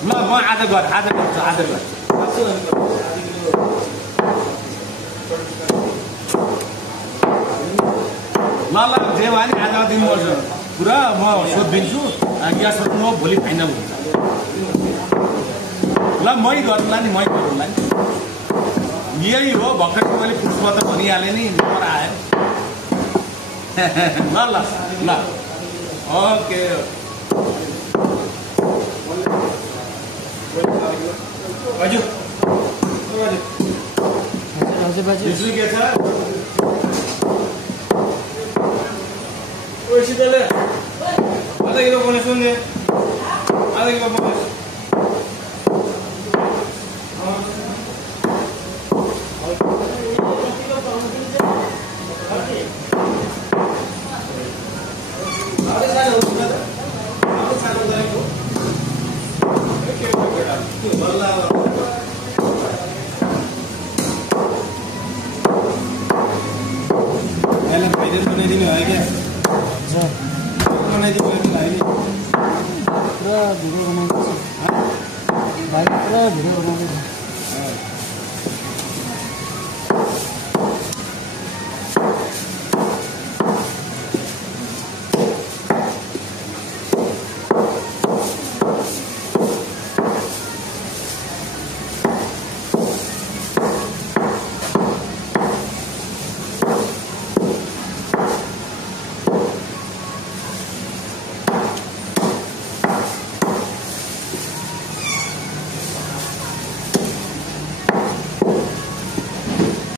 ल म आज गर्छु आज गर्छु ल जे भयो नि आज दिन पुरा म सोधिदिन्छु यहाँ सोध्नु भोलि फाइनल हुन्छ ल मै गर्नुला नि यही हो भर्खर मैले पुष्प त भनिहालेँ नि नम्बर आयो ल ल ल ओके बाजू बिजुली के छ ओइ शीतलले आधा किलो बोनस सुन्ने आधा किलो बोनस भाइ पुरा भिडियो